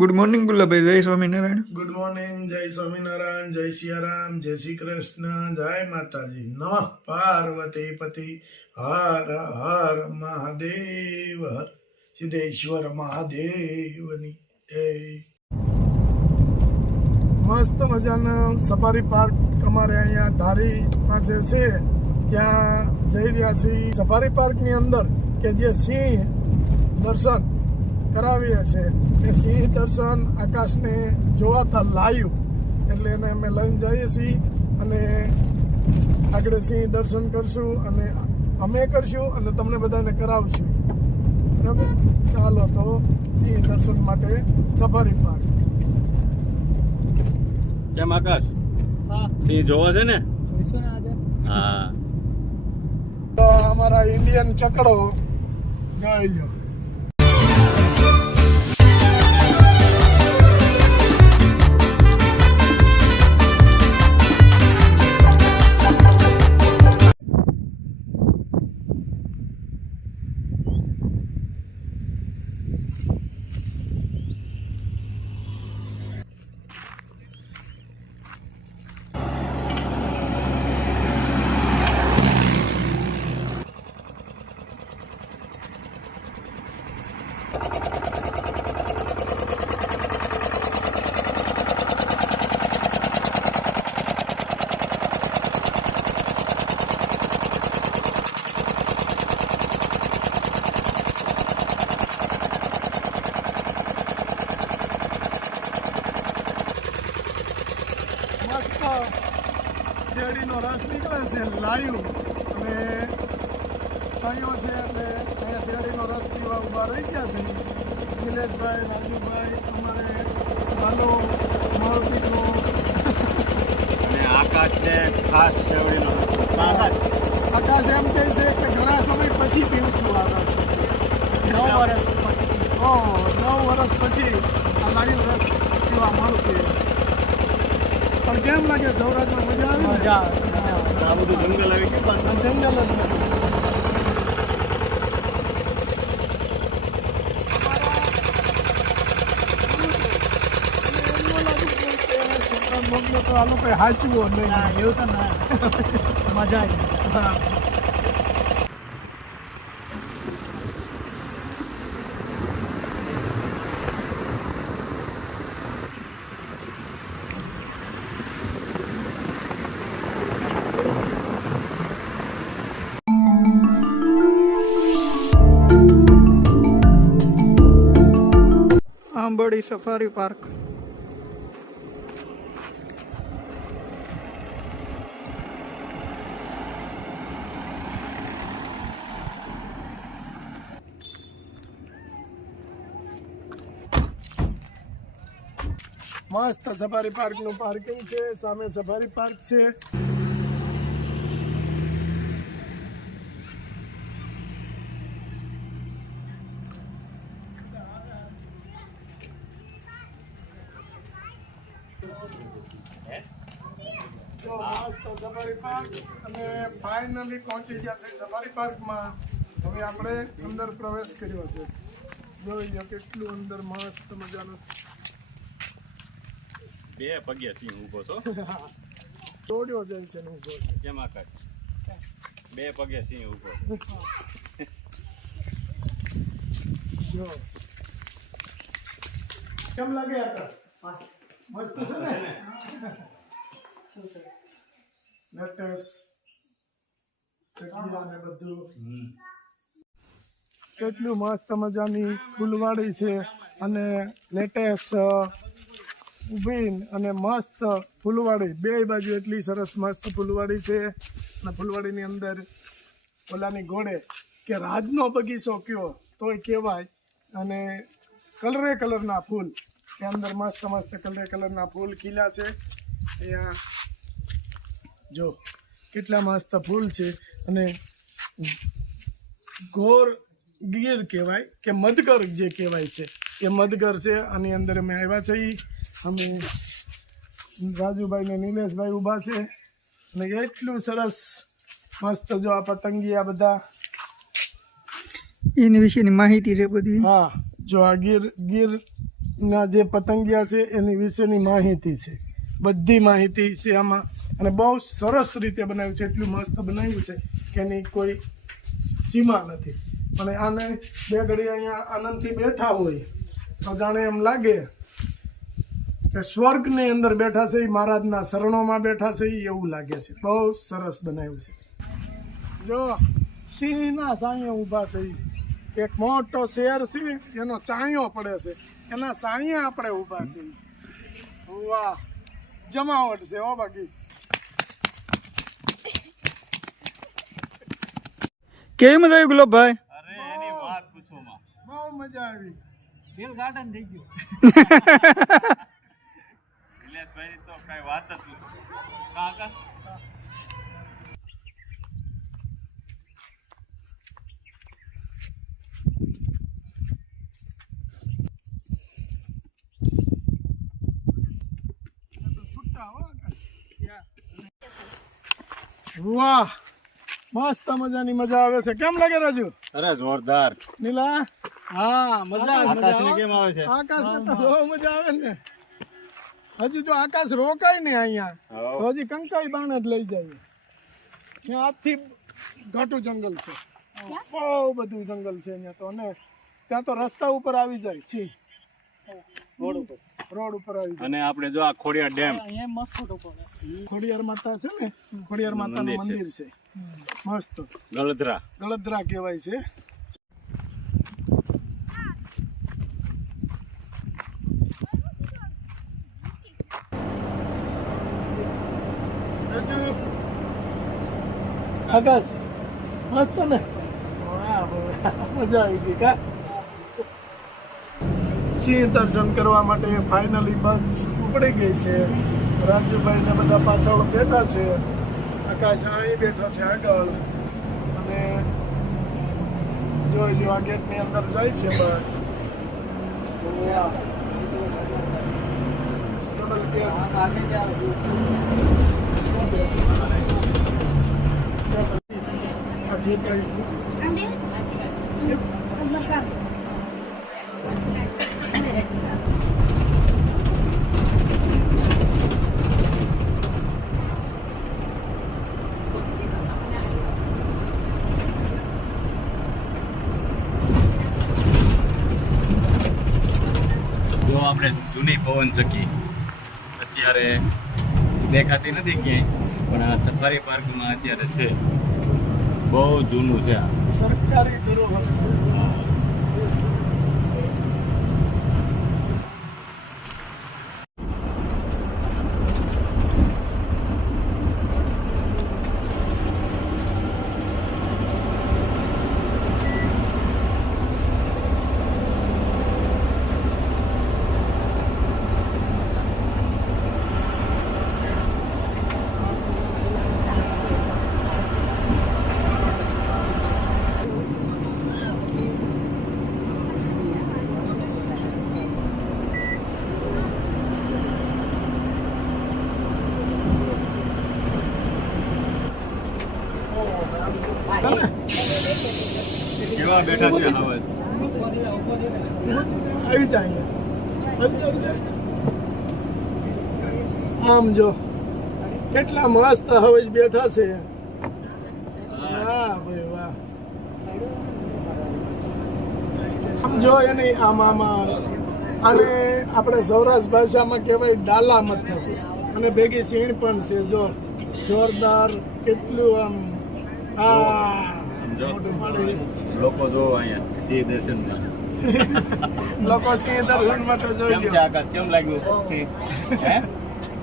Good morning ગુલ્લાભાઈ. જય Swaminarayan. Good morning, જય સ્વામિનારાયણ, જય સિયારામ, જય શ્રી કૃષ્ણ, જય માતાજી. નમઃ પાર્વતી પતિ, હર હર મહાદેવ, હર સિદ્ધેશ્વર મહાદેવની જય. મસ્ત મજાના સફારી પાર્ક અમારે અહીંયા ધારી પાસે છે, ત્યાં જઈ રહ્યા છીએ. સફારી પાર્કની અંદર કે જે સિંહ દર્શન કરાવીએ છે એ સિંહ દર્શન આકાશને જોવાતા લાઈવ, એટલે એને અમે લઈને જઈએ છીએ અને આગળ સિંહ દર્શન કરશું અને અમે કરશું અને તમને બધાને કરાવશું. બરાબર, ચાલો તો સિંહ દર્શન માટે સફારી પાર્ક. કેમ આકાશ, સિંહ જોવો છે ને? હા, તો અમારા ઇન્ડિયન ચકડો જોઈ લો. શેરડીનો રસ નીકળે છે લાઈવ, અને સાંયો છે એટલે અહીંયા શેરડીનો રસ પીવા ઊભા રહી ગયા છે. નિલેશભાઈ, રાજુભાઈ, અમારે હાલો મારુતિનો અને આકાશને ખાસ શેરડીનો આકાશ એમ કહે છે કે ઘણા સમય પછી પીવું છું આ રસ. 9 વર્ષ પછી આ લાઈવ રસ પીવા મળશે. પણ કેમ લાગે સૌરાષ્ટ્રમાં? મજા આવે. આ બધું જંગલ આવી ગયું, જંગલ જ નથી. મોકલો તો આ લોકો હાચવો નહીં. એવું તો ના મજા આવી. આંબોડી સફારી પાર્ક. મસ્ત સફારી પાર્ક નું પાર્કિંગ છે, સામે સફારી પાર્ક છે. તો મસ્ત સફારી પાર્ક, અને ફાઇનલી પહોંચી ગયા છે સફારી પાર્કમાં. હવે આપણે અંદર પ્રવેશ કર્યો છે. જોઈ લો કેટલું અંદર મસ્ત મજાનું. 2 પગે સિંહ ઊભો છો. દોડ્યો જાય છે ને ઊભો છે. કેમ આકાશ, 2 પગે સિંહ ઊભો છે. જો કેમ લાગે આકાશ? મસ્ત છે ને? લેટેસ્ટ જગ્યા ને બધું. કેટલું મસ્ત મજાની ફૂલવાડી છે, અને લેટેસ્ટ ઊભી અને મસ્ત ફૂલવાડી બે બાજુ એટલી સરસ મસ્ત ફૂલવાડી છે. અને ફૂલવાડીની અંદર ઓલાની ઘોડે કે રાજનો બગીચો કયો તોય કહેવાય. અને કલરે કલરના ફૂલ એ અંદર મસ્ત મસ્ત કલરે કલરના ફૂલ ખીલ્યા છે. અહીંયા જો કેટલા મસ્ત ફૂલ છે. અને ઘોર ગીર કહેવાય કે મદગર જે કહેવાય છે એ મદગર છે. આની અંદર અમે આવ્યા છીએ. અમે રાજુભાઈ ને નિલેશભાઈ ઊભા છે, અને એટલું સરસ મસ્ત જો આ પતંગિયા બધા એની વિશેની માહિતી છે બધી. હા, જો આ ગીર ના જે પતંગિયા છે એની વિશેની માહિતી છે, બધી માહિતી છે આમાં. અને બહુ સરસ રીતે બનાવ્યું છે, એટલું મસ્ત બનાવ્યું છે કે એની કોઈ સીમા નથી. અને આને બે ઘડી અહીંયા આનંદથી બેઠા હોય તો જાણે એમ લાગે કે સ્વર્ગની અંદર બેઠા છે, એ મહારાજના શરણોમાં બેઠા છે, એવું લાગે છે. બહુ સરસ બનાવ્યું છે. જો સિંહના સાંયે ઊભા છે, એક મોટો શેર છે એનો ચાંયો પડે છે, એના સાંયે આપણે ઊભા છે. વાહ, જમાવટ છે હો. બાકી કેવી મજા આવી ગુલાબભાઈ? અરે એની વાત પૂછો માં. બહુ મજા આવી. હિલ ગાર્ડન થઈ ગયું. નિલેશભાઈ તો કઈ વાત જ નથી. કાકા વાહ, મસ્ત મજાની મજા આવે છે. કેમ લાગે રાજુ? અરે જોરદાર. નીલા? હા, મજા આવે. આકાશને કેમ આવે છે? આકાશમાં તો બહુ મજા આવે ને. હજી જો આકાશ રોકાય ને અહીંયા તો હજી કંકાઈ બાણ જ લઈ જાય. ત્યાં આજથી ઘાટું જંગલ છે, બહુ બધું જંગલ છે અહીંયા તો. અને ત્યાં તો રસ્તા ઉપર આવી જાય છે, રોડ ઉપર આવી જાય. અને આપણે જો આ ખોડિયાર ડેમ, અહીંયા મસ્ત ફોટો પડે. ખોડિયાર માતા છે ને, ખોડિયાર માતાનું મંદિર છે મસ્ત. ગળધરા, ગળદરા કહેવાય છે. આકાશ મસ્ત ને? મજા આવી ગઈ કા? સિંહ દર્શન કરવા માટે ફાઇનલી બસ ઉપડી ગઈ છે. રાજુભાઈ ને બધા પાછળ બેઠા છે, આકાશ અહીં બેઠા છે આગળ. અને જોઈ લો આ ગેટની અંદર જાય છે બસ. Double gate. હજી કઈ જો આપણે જૂની પવન ચક્કી અત્યારે દેખાતી નથી ક્યાંય, પણ આ સફારી પાર્કમાં અત્યારે છે. બહુ જૂનું છે આ. સરકારી ધરોહર છે. કેવા બેઠા છે હવે? આવી જાય. આમ જો કેટલા મસ્ત હવે જ બેઠા છે. વાહ ભાઈ વાહ. આમ જો એની આમાં અને આપણે સૌરાષ્ટ્ર ભાષામાં કહેવાય ડાલા મથક. અને ભેગી સીણ પણ છે. જો જોરદાર કેટલું આમ. હા, લોકો જો અહીંયા સિંહ દર્શન લોકો સિંહ દર્શન માટે જોઈ કેમ છે લો. આકાશ? કેમ લાગ્યું? હે,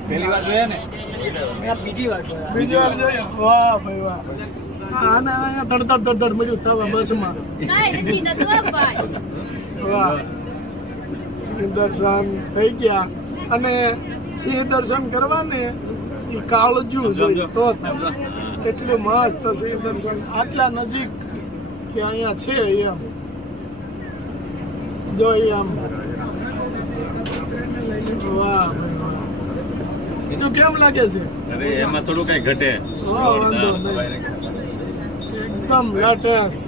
પહેલી વાર જોયા ને? બીજી વાર જોયા. બીજી વાર જોયો. વાહ ભાઈ વાહ. આને અહીંયા ધડધડ ધડધડ મળ્યું થવા બસમાં. વાહ, સિંહ દર્શન થઈ ગયા. અને સિંહ દર્શન કરવાને એ કાળજું જોઈએ તો થાય. એટલું મસ્ત સિંહ દર્શન આટલા નજીક કે અહીંયા છે એમ. જો આમ. વાહ ભાઈ વાહ. તો કેમ લાગે છે? અરે એમાં થોડું કઈ ઘટે. હા, વાંધો નહીં. એકદમ લેટેસ્ટ.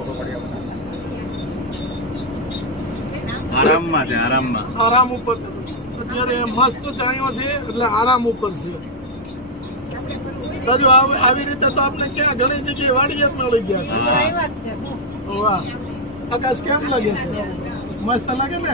આરામમાં છે આરામમાં. આરામ ઉપર અત્યારે મસ્ત ચાયો છે એટલે આરામ ઉપર છે. રાજુ આવી રીતે તો આપણે ક્યાં ઘણી જગ્યાએ વાડી જ મળી ગયા હા. છે. વાહ, આકાશ કેમ લાગે છે? મસ્ત લાગે ને?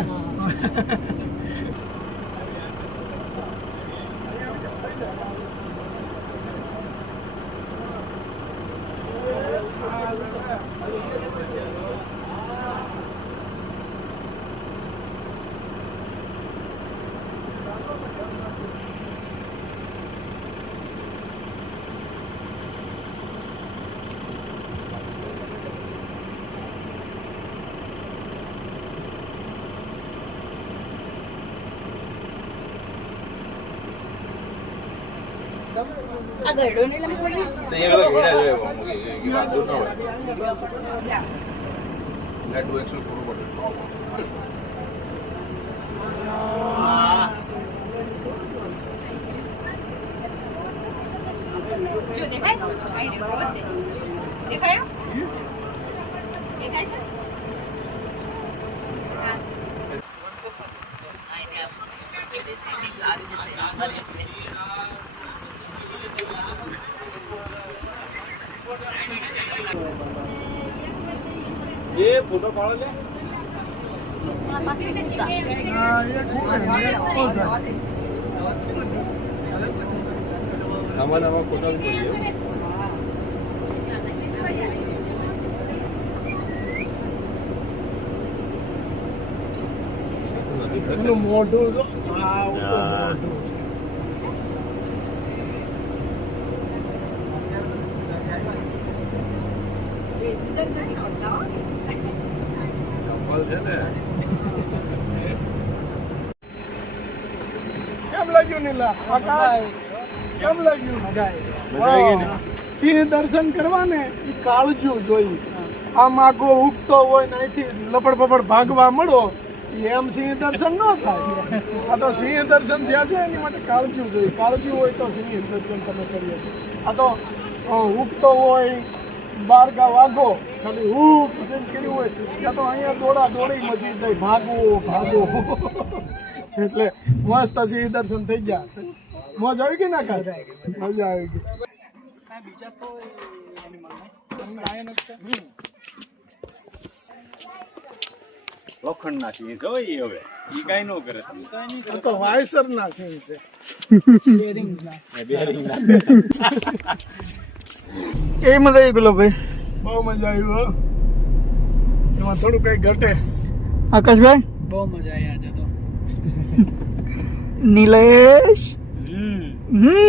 આ ગયડો ને લંબો ને તો એ બધા ઘેડા જોઈએ એ વાત દૂર ન હોય. જો દેખાય છે આઈ રે બહુ દેખાયો દેખાય છે હા આઈ રે આ દેશ ની આવી જશે એ ફોટો પાડો લે. હા, એક હોય. આમાં આમાં ફોટો પડીએ. એનું મોઢું જો. હા, ઓ તો મોઢું છે. કપલ છે ને. કેમ લાગ્યું નીલા? આકાશ કેમ લાગ્યું? મજા આવી ગઈ ને? સિંહ દર્શન કરવા ને ઈ કાળજું જોઈ. આમ આગો ઉગતો હોય ને અહીંથી લપડ પપડ ભાગવા મળો ઈ એમ સિંહ દર્શન ન થાય. આ તો સિંહ દર્શન થયા છે એની માટે કાળજું જોઈ. કાળજું હોય તો સિંહ દર્શન તમે કરીએ. આ તો ઉગતો હોય બારગા વાગો ખાલી હું જેમ કર્યું હોય ત્યાં તો અહીંયા દોડા દોડી મચી જાય ભાગો ભાગો. એટલે મસ્ત સિંહ દર્શન થઈ ગયા. મોજ આવી ગઈ ના કાંઈ? મજા આવી ગઈ. બીજા તો એનિમલ આયન જ છે. લોખંડના સિંહ જોઈ હવે ઈ કાઈ ન કરે તમે. આ તો વાયસર ના સિંહ છે. બેરિંગ ના કેવી મજા આવી ગુલાબભાઈ? બહુ મજા આવી હો. એમાં થોડું કઈ ઘટે. આકાશભાઈ? બહુ મજા આવી આજે તો. નિલેશ? હમ હમ